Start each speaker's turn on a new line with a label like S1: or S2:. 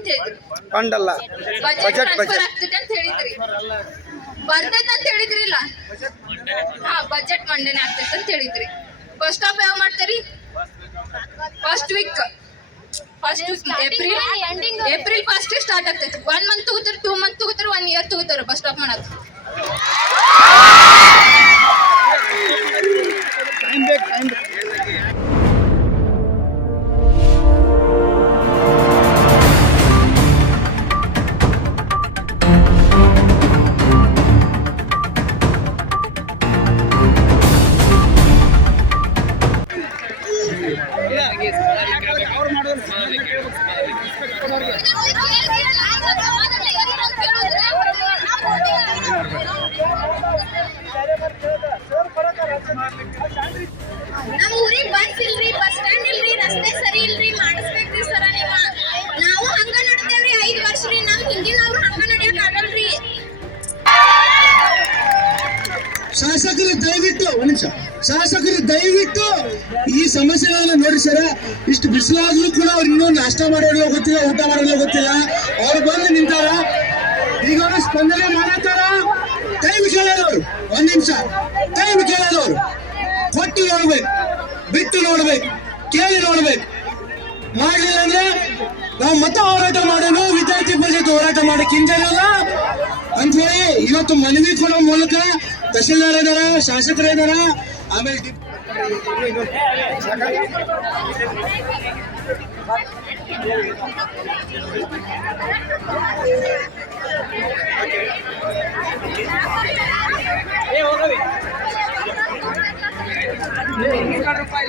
S1: ಅಂತ ಹೇಳಿದ್ರಿ
S2: ಫಂಡ್ ಅಲ್ಲ
S1: ಬಜೆಟ್
S2: ಬಜೆಟ್
S1: ಟ್ರಾನ್ಸ್ಫರ್ ಅಂತ ಹೇಳಿದ್ರಿ. ಬರ್ತೈತೆ ಅಂತ ಹೇಳಿದ್ರಿಲ್ಲ? ಹಾ ಬಜೆಟ್ ಮಂಡನೆ ಆಗ್ತೈತೆ ಅಂತ ಹೇಳಿದ್ರಿ. ಫಸ್ಟ್ ಆಫ್ ಯಾವ ಮಾಡ್ತೀರಿ? First week first April April first start ಆಗ್ತೈತಿ. ಒನ್ ಮಂತ್ ತಗೋತಾರ ಟೂ ಮಂತ್ ತಗೋತಾರ ಒನ್ ಇಯರ್ ತಗೋತಾರ ಬಸ್ ಸ್ಟಾಪ್ ಮಾಡಕ್
S3: ನೀವ.
S4: ಶಾಸಕರು ದಯವಿಟ್ಟು, ಒಂದ್ ಶಾಸಕರು ದಯವಿಟ್ಟು ಈ ಸಮಸ್ಯೆಗಳನ್ನ ನೋಡಿ ಸರ. ಇಷ್ಟು ಬಿಸಿಲಾದ್ರೂ ಕೂಡ ಅವ್ರು ಇನ್ನೂ ನಾಷ್ಟ ಮಾಡೋದು ಗೊತ್ತಿಲ್ಲ, ಊಟ ಮಾಡೋದು ಗೊತ್ತಿಲ್ಲ. ಅವ್ರು ಬಂದು ನಿಂತಾರ. ಈಗ ಅವರು ಸ್ಪಂದನೆ ಮಾಡತ್ತಾರ. ಟೈಮ್ ಕೇಳೋದವ್ರು ಒಂದ್ ನಿಮಿಷ. ಟೈಮ್ ಕೇಳೋದವ್ರು ಕೊಟ್ಟು ನೋಡ್ಬೇಕು. ಬಿಟ್ಟು ನೋಡ್ಬೇಕು. ಕೇಳಿ ನೋಡ್ಬೇಕು. ಮಾಡ್ಲಿಲ್ಲ ಅಂದ್ರೆ ನಾವು ಮತ್ತೆ ಹೋರಾಟ ಮಾಡೋಣ ವಿದ್ಯಾರ್ಥಿ ಪರಿಷತ್ ಹೋರಾಟ ಮಾಡಕ್ ಹಿಂಜಾಗಲ್ಲ ಅಂತ ಹೇಳಿ ಇವತ್ತು ಮನವಿ ಕೊಡೋ ಮೂಲಕ ತಹಶೀಲ್ದಾರ್ ಇದಾರ, ಶಾಸಕರ ಇದಾರ, ಆಮೇಲೆ
S3: ರೂಪಾಯಿ